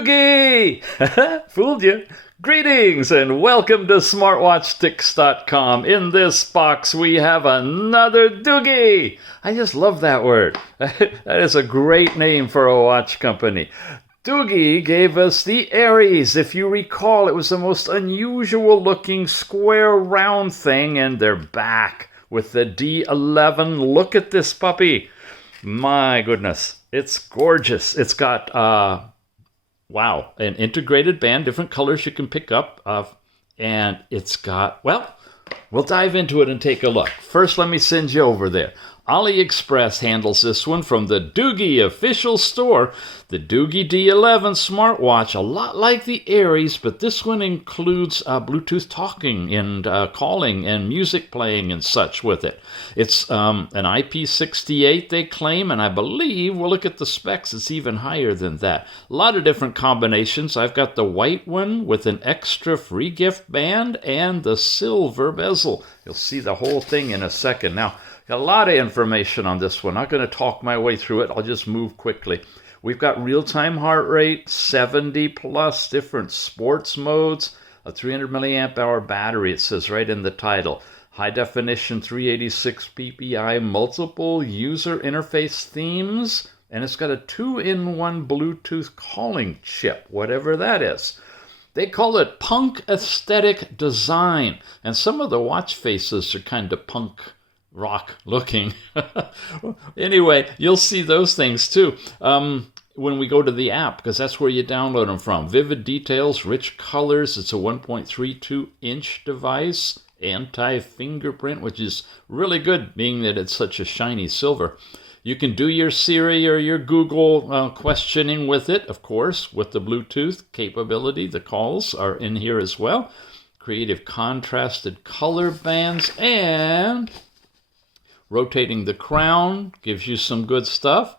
Doogee! Fooled you. Greetings and welcome to smartwatchsticks.com. In this box we have another Doogee. I just love that word. That is a great name for a watch company. Doogee gave us the Ares. If you recall, it was the most unusual looking square round thing, and they're back with the D11. Look at this puppy. My goodness, it's gorgeous. It's got, wow, an integrated band, different colors you can pick up. And it's got, well, we'll dive into it and take a look. First, let me send you over there. AliExpress handles this one from the Doogee official store. The Doogee D11 smartwatch, a lot like the Ares, but this one includes Bluetooth talking and calling and music playing and such with it. It's an IP68, they claim, and I believe, we'll look at the specs, it's even higher than that. A lot of different combinations. I've got the white one with an extra free gift band and the silver bezel. You'll see the whole thing in a second. Now, a lot of information on this one. I'm not going to talk my way through it. I'll just move quickly. We've got real-time heart rate, 70 plus different sports modes, a 300 milliamp hour battery, it says right in the title. High definition 386 ppi, multiple user interface themes, and it's got a 2-in-1 Bluetooth calling chip, whatever that is. They call it punk aesthetic design, and some of the watch faces are kind of punk rock looking. Anyway, you'll see those things too when we go to the app, because that's where you download them from. Vivid details, rich colors. It's a 1.32 inch device, anti-fingerprint, which is really good being that it's such a shiny silver. You can do your Siri or your Google questioning with it, of course, with the Bluetooth capability. The calls are in here as well. Creative contrasted color bands, and rotating the crown gives you some good stuff.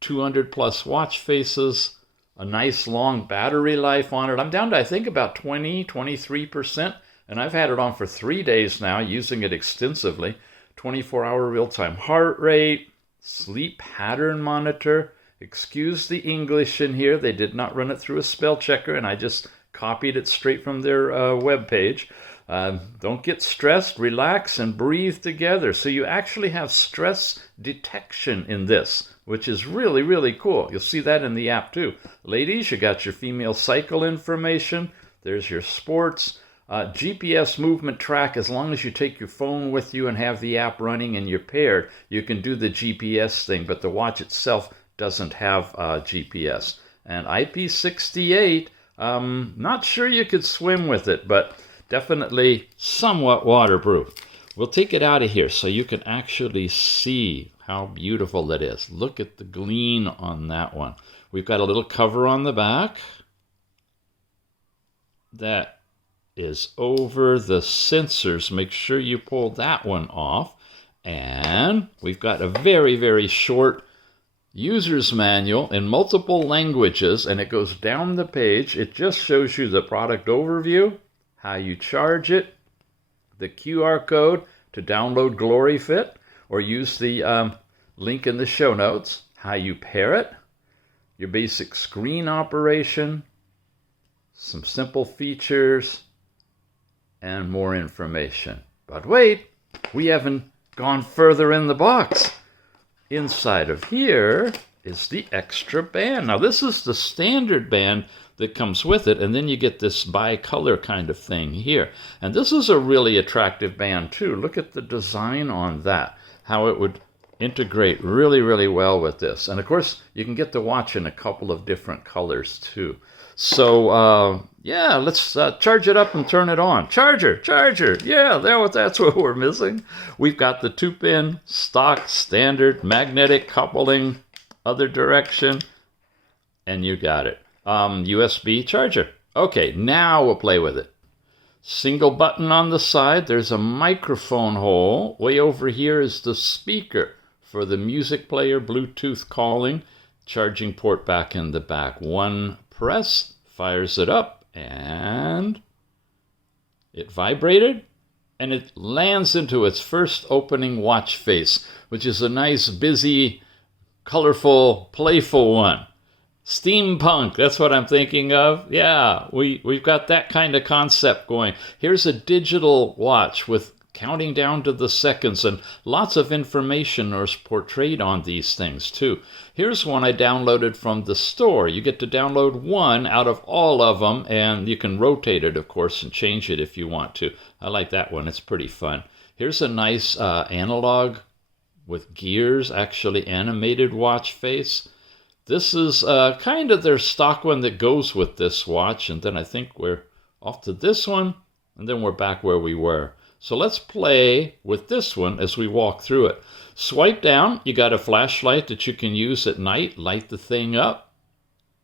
200 plus watch faces, a nice long battery life on it. I'm down to, I think, about 23%, and I've had it on for 3 days now, using it extensively. 24-hour real-time heart rate, sleep pattern monitor. Excuse the English in here. They did not run it through a spell checker, and I just copied it straight from their webpage. Don't get stressed, relax, and breathe together. So you actually have stress detection in this, which is really, really cool. You'll see that in the app too. Ladies, you got your female cycle information. There's your sports. GPS movement track. As long as you take your phone with you and have the app running and you're paired, you can do the GPS thing, but the watch itself doesn't have GPS. And IP68, not sure you could swim with it, but definitely somewhat waterproof. We'll take it out of here so you can actually see how beautiful that is. Look at the gleam on that one. We've got a little cover on the back that is over the sensors. Make sure you pull that one off. And we've got a very, very short user's manual in multiple languages, and it goes down the page. It just shows you the product overview, how you charge it, the QR code to download GloryFit, or use the link in the show notes, how you pair it, your basic screen operation, some simple features, and more information. But wait, we haven't gone further in the box. Inside of here is the extra band. Now this is the standard band that comes with it, and then you get this bi-color kind of thing here. And this is a really attractive band too. Look at the design on that, how it would integrate really, really well with this. And of course, you can get the watch in a couple of different colors too. So, yeah, let's charge it up and turn it on. Charger. Yeah, that's what we're missing. We've got the 2-pin, stock, standard, magnetic coupling, other direction, and you got it. USB charger. Okay, now we'll play with it. Single button on the side. There's a microphone hole. Way over here is the speaker for the music player, Bluetooth calling. Charging port back in the back. One press, fires it up, and it vibrated, and it lands into its first opening watch face, which is a nice, busy, colorful, playful one. Steampunk, that's what I'm thinking of. Yeah, we've got that kind of concept going. Here's a digital watch with counting down to the seconds, and lots of information is portrayed on these things too. Here's one I downloaded from the store. You get to download one out of all of them, and you can rotate it, of course, and change it if you want to. I like that one. It's pretty fun. Here's a nice analog with gears, actually animated watch face. This is kind of their stock one that goes with this watch, and then I think we're off to this one, and then we're back where we were. So let's play with this one as we walk through it. Swipe down, you got a flashlight that you can use at night. Light the thing up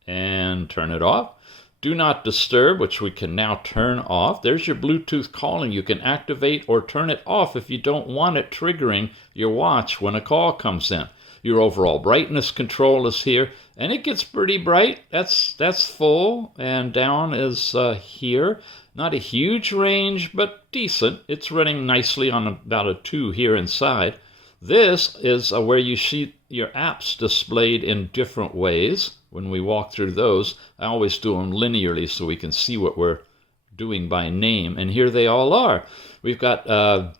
and turn it off. Do not disturb, which we can now turn off. There's your Bluetooth calling. You can activate or turn it off if you don't want it triggering your watch when a call comes in. Your overall brightness control is here, and it gets pretty bright. That's full, and down is here. Not a huge range, but decent. It's running nicely on about a 2 here inside. This is where you see your apps displayed in different ways. When we walk through those, I always do them linearly so we can see what we're doing by name, and here they all are. We've got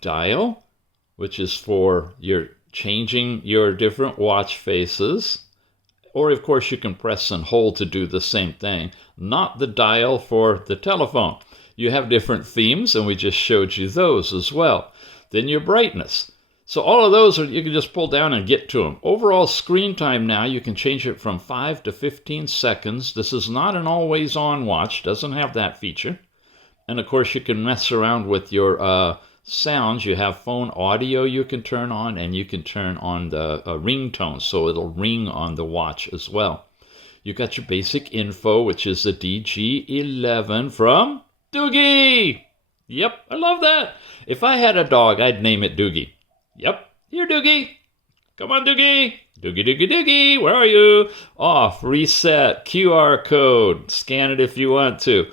dial, which is for your changing your different watch faces, or of course you can press and hold to do the same thing. Not the dial for the telephone. You have different themes, and we just showed you those as well. Then your brightness. So all of those you can just pull down and get to them. Overall screen time now, you can change it from 5 to 15 seconds. This is not an always on watch, doesn't have that feature. And of course you can mess around with your sounds. You have phone audio you can turn on, and you can turn on the ringtone, so it'll ring on the watch as well. You got your basic info, which is the DG11 from Doogee. Yep, I love that. If I had a dog, I'd name it Doogee. Yep, here Doogee. Come on, Doogee. Doogee, Doogee, Doogee, where are you? Off, reset, QR code. Scan it if you want to.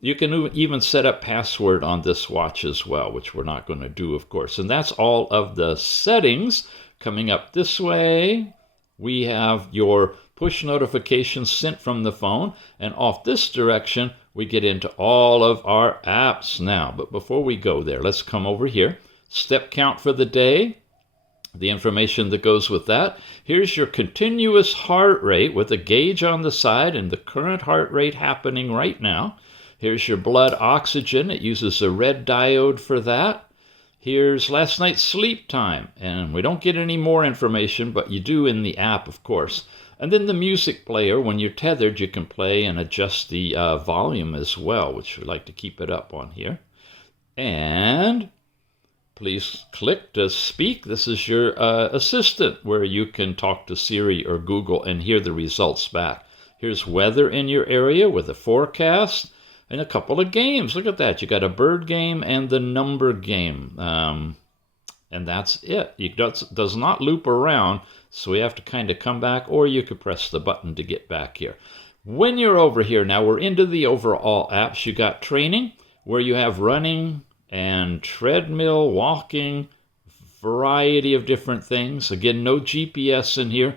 You can even set up password on this watch as well, which we're not going to do, of course. And that's all of the settings. Coming up this way, we have your push notifications sent from the phone. And off this direction, we get into all of our apps now. But before we go there, let's come over here. Step count for the day. The information that goes with that. Here's your continuous heart rate with a gauge on the side and the current heart rate happening right now. Here's your blood oxygen. It uses a red diode for that. Here's last night's sleep time. And we don't get any more information, but you do in the app, of course. And then the music player. When you're tethered, you can play and adjust the volume as well, which we like to keep it up on here. And please click to speak. This is your assistant where you can talk to Siri or Google and hear the results back. Here's weather in your area with a forecast and a couple of games. Look at that. You got a bird game and the number game. And that's it. It does not loop around, so we have to kind of come back, or you could press the button to get back here. When you're over here, now we're into the overall apps. You got training, where you have running and treadmill, walking, variety of different things. Again, no GPS in here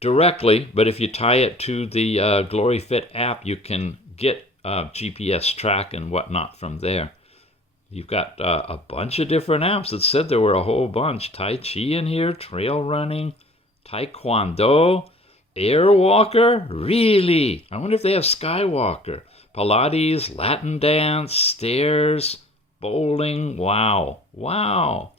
directly, but if you tie it to the GloryFit app, you can get GPS track and whatnot from there. You've got a bunch of different apps. It said there were a whole bunch. Tai Chi in here, trail running, Taekwondo, Air Walker. Really? I wonder if they have Skywalker. Pilates, Latin dance, stairs, bowling. Wow. Wow.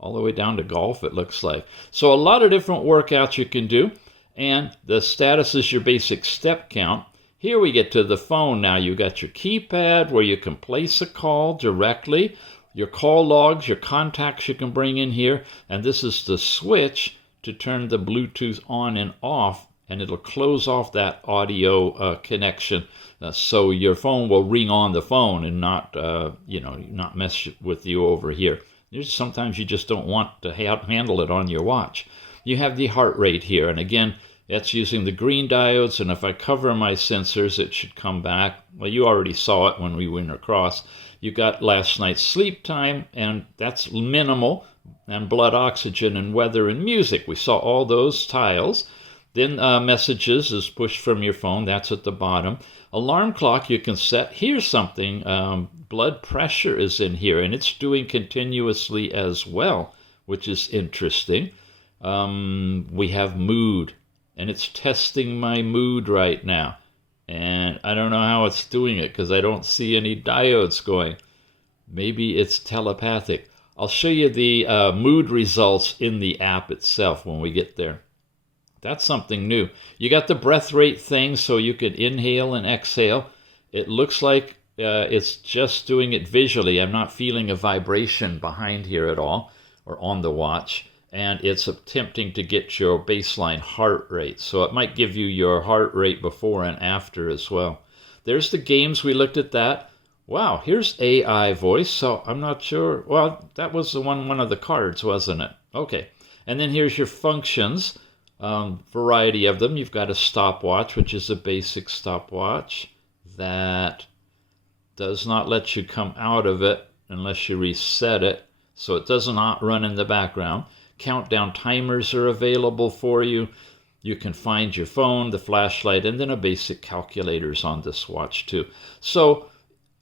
All the way down to golf, it looks like. So a lot of different workouts you can do. And the status is your basic step count. Here we get to the phone now. You got your keypad where you can place a call directly. Your call logs, your contacts you can bring in here. And this is the switch to turn the Bluetooth on and off. And it'll close off that audio connection. So your phone will ring on the phone and not mess with you over here. Sometimes you just don't want to handle it on your watch. You have the heart rate here. And again, that's using the green diodes, and if I cover my sensors, it should come back. Well, you already saw it when we went across. You got last night's sleep time, and that's minimal, and blood oxygen and weather and music. We saw all those tiles. Then messages is pushed from your phone. That's at the bottom. Alarm clock you can set. Here's something. Blood pressure is in here, and it's doing continuously as well, which is interesting. We have mood, and it's testing my mood right now. And I don't know how it's doing it because I don't see any diodes going. Maybe it's telepathic. I'll show you the mood results in the app itself when we get there. That's something new. You got the breath rate thing so you can inhale and exhale. It looks like it's just doing it visually. I'm not feeling a vibration behind here at all or on the watch. And it's attempting to get your baseline heart rate. So it might give you your heart rate before and after as well. There's the games. We looked at that. Wow, here's AI voice. So I'm not sure. Well, that was the one of the cards, wasn't it? Okay. And then here's your functions. Variety of them. You've got a stopwatch, which is a basic stopwatch that does not let you come out of it unless you reset it. So it does not run in the background. Countdown timers are available for you. You can find your phone, the flashlight, and then a basic calculators on this watch too. So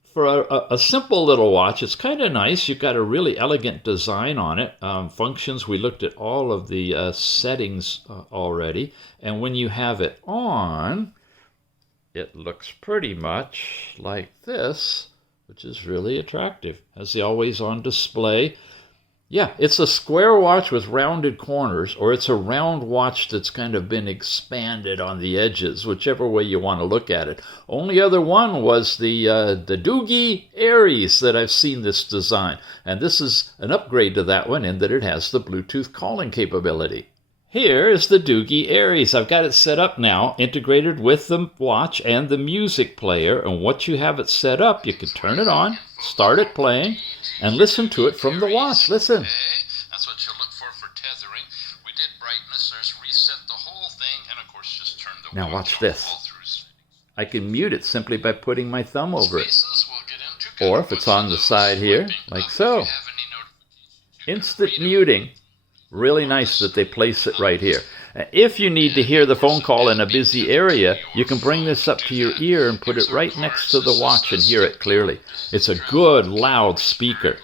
for a simple little watch, it's kind of nice. You've got a really elegant design on it. Functions, we looked at all of the settings already. And when you have it on, it looks pretty much like this, which is really attractive. Has the always-on display. Yeah, it's a square watch with rounded corners, or it's a round watch that's kind of been expanded on the edges, whichever way you want to look at it. Only other one was the Doogee Ares that I've seen this design. And this is an upgrade to that one in that it has the Bluetooth calling capability. Here is the Doogee Ares. I've got it set up now, integrated with the watch and the music player. And once you have it set up, you can turn it on, start it playing, and listen to it from the watch. Listen. That's what you'll look for tethering. We did brightness. There's reset the whole thing, and of course just turn the now watch this. I can mute it simply by putting my thumb over it. Or if it's on the side here, like so. Instant muting. Really nice that they place it right here. If you need to hear the phone call in a busy area, you can bring this up to your ear and put it right next to the watch and hear it clearly. It's a good, loud speaker.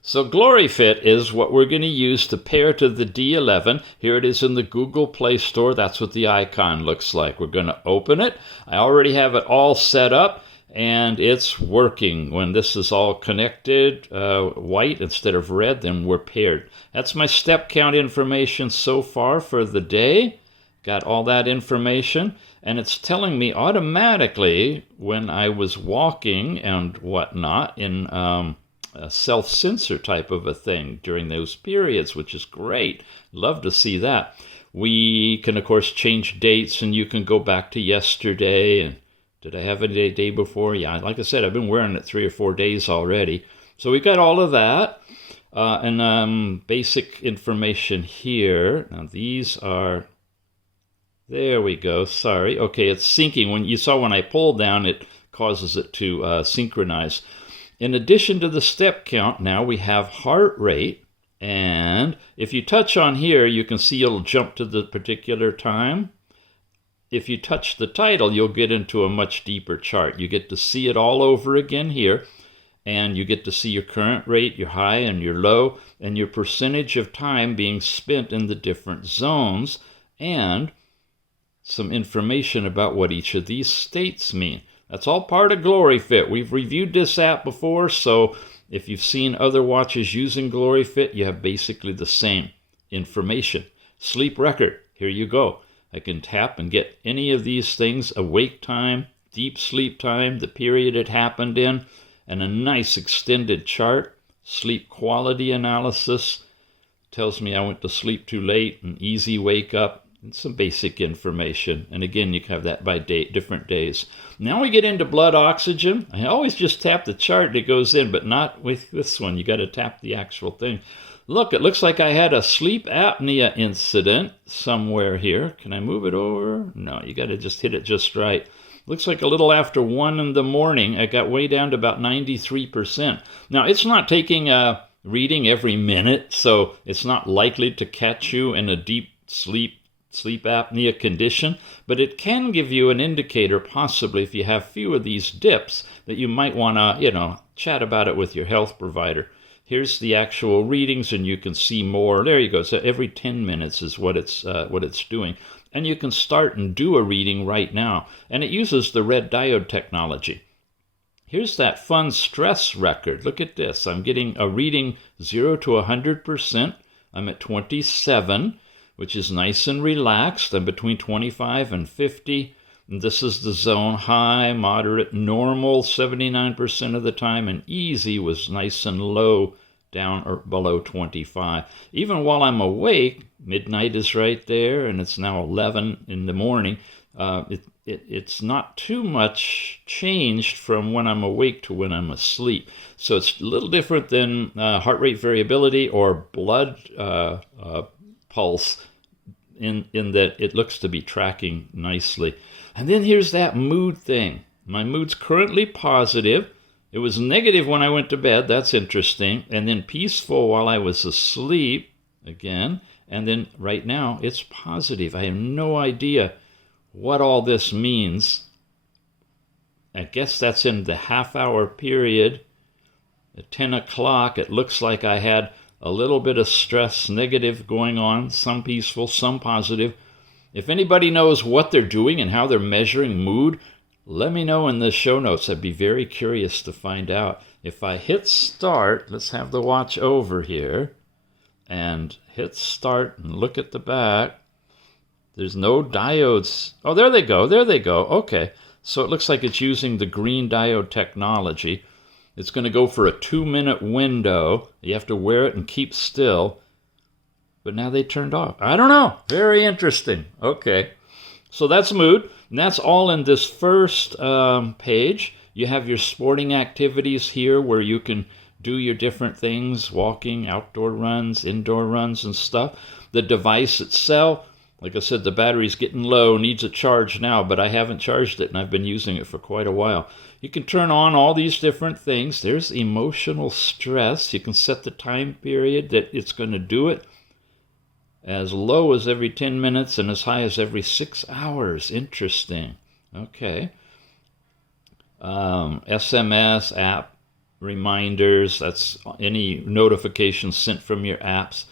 So GloryFit is what we're going to use to pair to the D11. Here it is in the Google Play Store. That's what the icon looks like. We're going to open it. I already have it all set up, and it's working. When this is all connected, white instead of red, then we're paired. That's my step count information so far for the day. Got all that information, and it's telling me automatically when I was walking and whatnot in a self-censor type of a thing during those periods, which is great. Love to see that. We can, of course, change dates, and you can go back to yesterday. And did I have a day before? Yeah, like I said, I've been wearing it 3 or 4 days already. So we got all of that. And basic information here. Now these are, there we go, sorry. Okay, it's syncing. When you saw when I pull down, it causes it to synchronize. In addition to the step count, now we have heart rate. And if you touch on here, you can see it'll jump to the particular time. If you touch the title, you'll get into a much deeper chart. You get to see it all over again here. And you get to see your current rate, your high and your low, and your percentage of time being spent in the different zones, and some information about what each of these states mean. That's all part of GloryFit. We've reviewed this app before, so if you've seen other watches using GloryFit, you have basically the same information. Sleep record, here you go. I can tap and get any of these things, awake time, deep sleep time, the period it happened in, and a nice extended chart. Sleep quality analysis tells me I went to sleep too late, an easy wake up, and some basic information. And again, you can have that by different days. Now we get into blood oxygen. I always just tap the chart that goes in, but not with this one. You got to tap the actual thing. Look, it looks like I had a sleep apnea incident somewhere here. Can I move it over? No, you got to just hit it just right. Looks like a little after 1 in the morning, I got way down to about 93%. Now, it's not taking a reading every minute, so it's not likely to catch you in a deep sleep sleep apnea condition, but it can give you an indicator, possibly if you have few of these dips, that you might want to, chat about it with your health provider. Here's the actual readings, and you can see more. There you go. So every 10 minutes is what it's doing. And you can start and do a reading right now. And it uses the red diode technology. Here's that fun stress record. Look at this. I'm getting a reading 0 to 100%. I'm at 27, which is nice and relaxed. I'm between 25 and 50. And this is the zone: high, moderate, normal 79% of the time, and easy was nice and low, down or below 25. Even while I'm awake, midnight is right there, and it's now 11 in the morning. It's not too much changed from when I'm awake to when I'm asleep. So it's a little different than heart rate variability or blood pulse in that it looks to be tracking nicely. And then here's that mood thing. My mood's currently positive. It was negative when I went to bed. That's interesting. And then peaceful while I was asleep again. And then right now it's positive. I have no idea what all this means. I guess that's in the half-hour period. At 10 o'clock, it looks like I had a little bit of stress, negative going on, some peaceful, some positive. If anybody knows what they're doing and how they're measuring mood, let me know in the show notes. I'd be very curious to find out. If I hit start, let's have the watch over here, and hit start and look at the back. There's no diodes. Oh, there they go. There they go. Okay. So it looks like it's using the green diode technology. It's going to go for a 2-minute window. You have to wear it and keep still. But now they turned off. I don't know. Very interesting. Okay. So that's mood. And that's all in this first page. You have your sporting activities here where you can do your different things, walking, outdoor runs, indoor runs and stuff. The device itself, like I said, the battery's getting low, needs a charge now, but I haven't charged it and I've been using it for quite a while. You can turn on all these different things. There's emotional stress. You can set the time period that it's going to do it, as low as every 10 minutes and as high as every 6 hours. Interesting. Okay. SMS, app reminders, that's any notifications sent from your apps.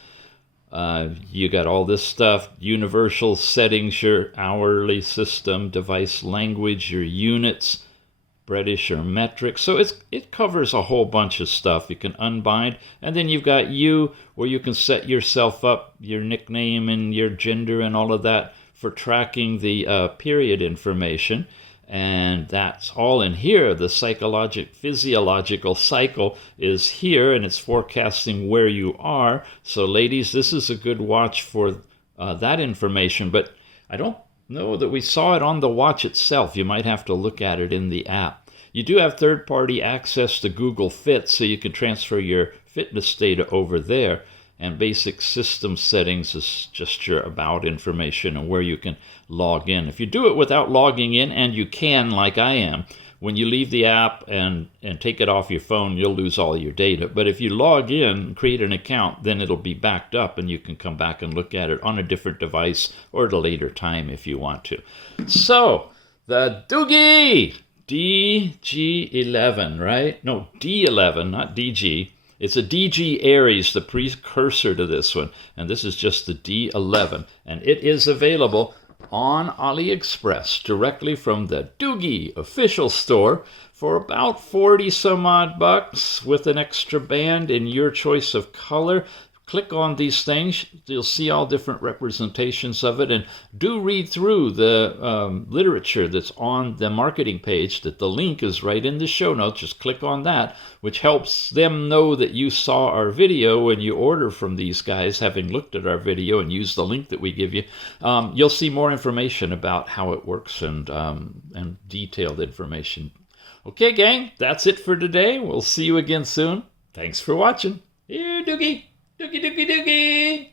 You got all this stuff, universal settings, your hourly system, device language, your units, British or metric. So it covers a whole bunch of stuff. You can unbind, and then you've got where you can set yourself up, your nickname and your gender and all of that for tracking the period information. And that's all in here. The physiological cycle is here, and it's forecasting where you are. So ladies, this is a good watch for that information, but I don't know that we saw it on the watch itself. You might have to look at it in the app. You do have third-party access to Google Fit, so you can transfer your fitness data over there. And basic system settings is just your about information and where you can log in. If you do it without logging in, and you can like I am, when you leave the app and take it off your phone, you'll lose all your data. But if you log in, create an account, then it'll be backed up and you can come back and look at it on a different device or at a later time if you want to. So, the Doogee DG11, right? No, D11, not DG. It's a Doogee Ares, the precursor to this one, and this is just the D11, and it is available on AliExpress directly from the Doogee official store for about 40 some odd bucks with an extra band in your choice of color. Click on these things. You'll see all different representations of it. And do read through the literature that's on the marketing page. That the link is right in the show notes. Just click on that, which helps them know that you saw our video when you order from these guys, having looked at our video and used the link that we give you. You'll see more information about how it works and detailed information. Okay, gang, that's it for today. We'll see you again soon. Thanks for watching. Here, Doogee. Doogee, Doogee, Doogee!